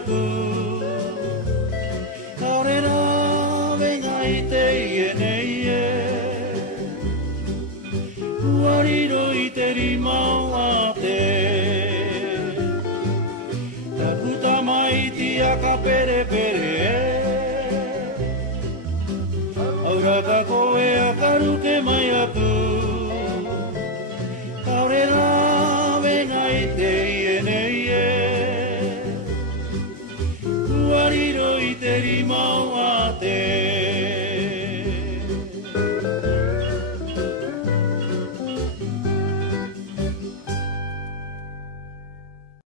aku Kaurera venga i te nei e Uariro i te rimau a te Takuta mai ti a ka pere pere Aura ka koe a karuke mai aku Kaurera venga i te nei e Uariro i te rimau a te